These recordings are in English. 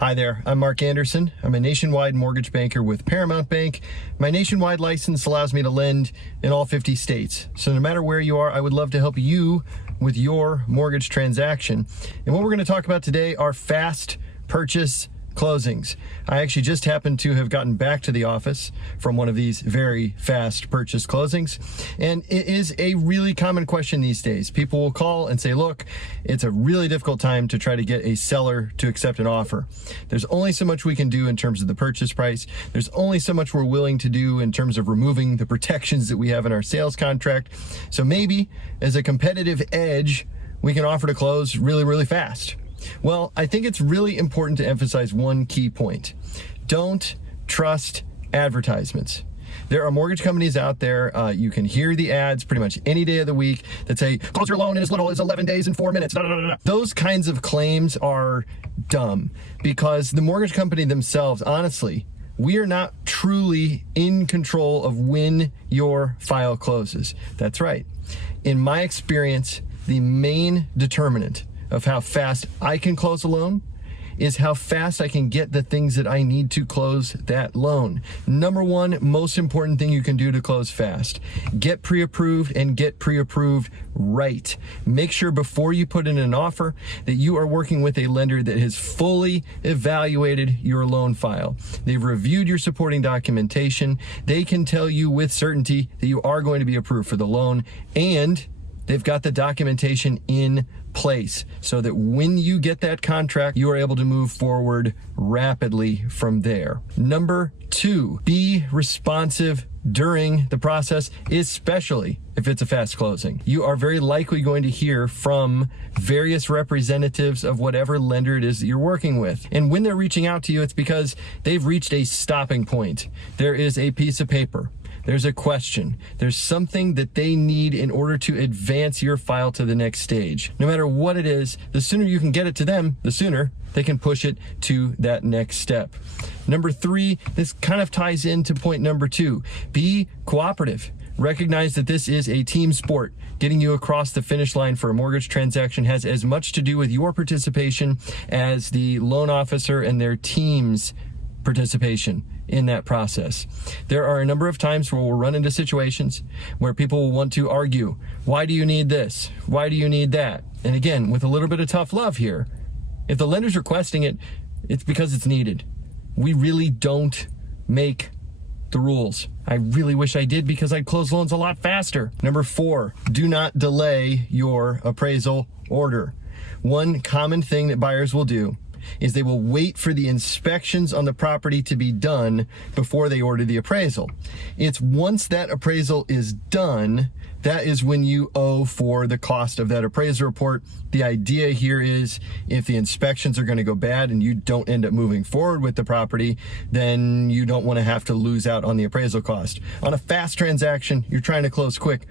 Hi there, I'm Mark Anderson. I'm a nationwide mortgage banker with Paramount Bank. My nationwide license allows me to lend in all 50 states. So no matter where you are, I would love to help you with your mortgage transaction. And what we're going to talk about today are fast purchase closings. I actually just happened to have gotten back to the office from one of these very fast purchase closings. And it is a really common question these days. People will call and say, look, it's a really difficult time to try to get a seller to accept an offer. There's only so much we can do in terms of the purchase price. There's only so much we're willing to do in terms of removing the protections that we have in our sales contract. So maybe as a competitive edge, we can offer to close really, really fast. Well, I think it's really important to emphasize one key point. Don't trust advertisements. There are mortgage companies out there, you can hear the ads pretty much any day of the week that say, close your loan in as little as 11 days and 4 minutes. Those kinds of claims are dumb because the mortgage company themselves, honestly, we are not truly in control of when your file closes. That's right. In my experience, the main determinant of how fast I can close a loan is how fast I can get the things that I need to close that loan. Number one, most important thing you can do to close fast. Get pre-approved and get pre-approved right. Make sure before you put in an offer that you are working with a lender that has fully evaluated your loan file. They've reviewed your supporting documentation. They can tell you with certainty that you are going to be approved for the loan, and they've got the documentation in place so that when you get that contract, you are able to move forward rapidly from there. Number two, be responsive during the process, especially if it's a fast closing. You are very likely going to hear from various representatives of whatever lender it is that you're working with. And when they're reaching out to you, it's because they've reached a stopping point. There is a piece of paper. There's a question. There's something that they need in order to advance your file to the next stage. No matter what it is, the sooner you can get it to them, the sooner they can push it to that next step. Number three, this kind of ties into point number two. Be cooperative. Recognize that this is a team sport. Getting you across the finish line for a mortgage transaction has as much to do with your participation as the loan officer and their team's participation in that process. There are a number of times where we'll run into situations where people will want to argue, why do you need this? Why do you need that? And again, with a little bit of tough love here, if the lender's requesting it, it's because it's needed. We really don't make the rules. I really wish I did because I'd close loans a lot faster. Number four, do not delay your appraisal order. One common thing that buyers will do is they will wait for the inspections on the property to be done before they order the appraisal. It's once that appraisal is done, that is when you owe for the cost of that appraisal report. The idea here is if the inspections are going to go bad and you don't end up moving forward with the property, then you don't want to have to lose out on the appraisal cost. On a fast transaction, you're trying to close quick.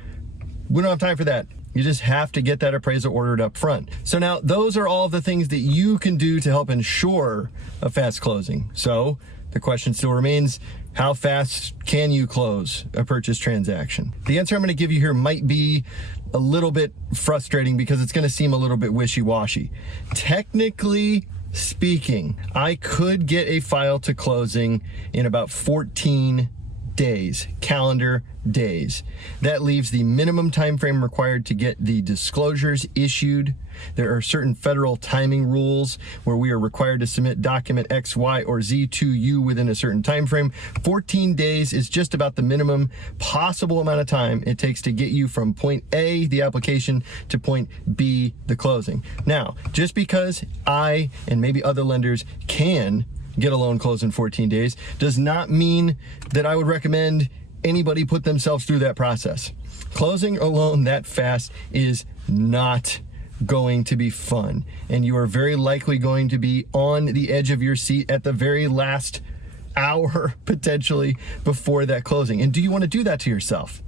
We don't have time for that. You just have to get that appraisal ordered up front. So now those are all the things that you can do to help ensure a fast closing. So the question still remains, how fast can you close a purchase transaction? The answer I'm going to give you here might be a little bit frustrating because it's going to seem a little bit wishy-washy. Technically speaking, I could get a file to closing in about 14 days, calendar days. That leaves the minimum time frame required to get the disclosures issued. There are certain federal timing rules where we are required to submit document X, Y, or Z to you within a certain time frame. 14 days is just about the minimum possible amount of time it takes to get you from point A, the application, to point B, the closing. Now, just because I and maybe other lenders can get a loan closed in 14 days does not mean that I would recommend anybody put themselves through that process. Closing a loan that fast is not going to be fun, and you are very likely going to be on the edge of your seat at the very last hour, potentially, before that closing. And do you want to do that to yourself?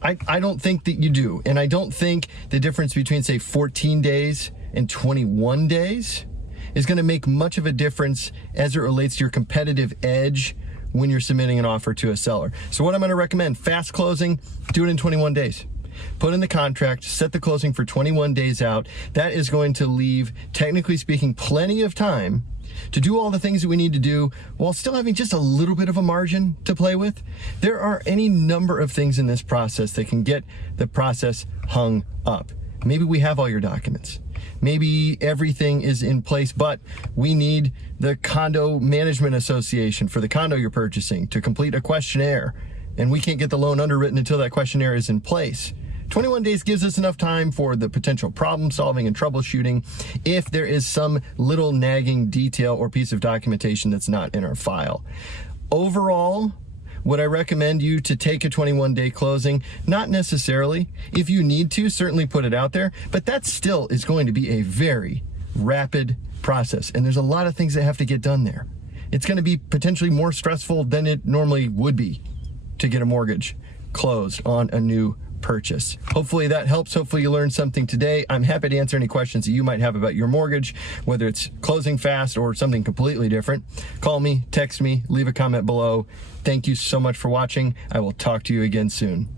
I don't think that you do. And I don't think the difference between, say, 14 days and 21 days is going to make much of a difference as it relates to your competitive edge when you're submitting an offer to a seller. So what I'm going to recommend, fast closing, do it in 21 days. Put in the contract, set the closing for 21 days out. That is going to leave, technically speaking, plenty of time to do all the things that we need to do while still having just a little bit of a margin to play with. There are any number of things in this process that can get the process hung up. Maybe we have all your documents. Maybe everything is in place, but we need the condo management association for the condo you're purchasing to complete a questionnaire, and we can't get the loan underwritten until that questionnaire is in place. 21 days gives us enough time for the potential problem solving and troubleshooting if there is some little nagging detail or piece of documentation that's not in our file. Overall, would I recommend you to take a 21-day closing? Not necessarily. If you need to, certainly put it out there, but that still is going to be a very rapid process, and there's a lot of things that have to get done there. It's going to be potentially more stressful than it normally would be to get a mortgage closed on a new purchase. Hopefully that helps. Hopefully you learned something today. I'm happy to answer any questions that you might have about your mortgage, whether it's closing fast or something completely different. Call me, text me, leave a comment below. Thank you so much for watching. I will talk to you again soon.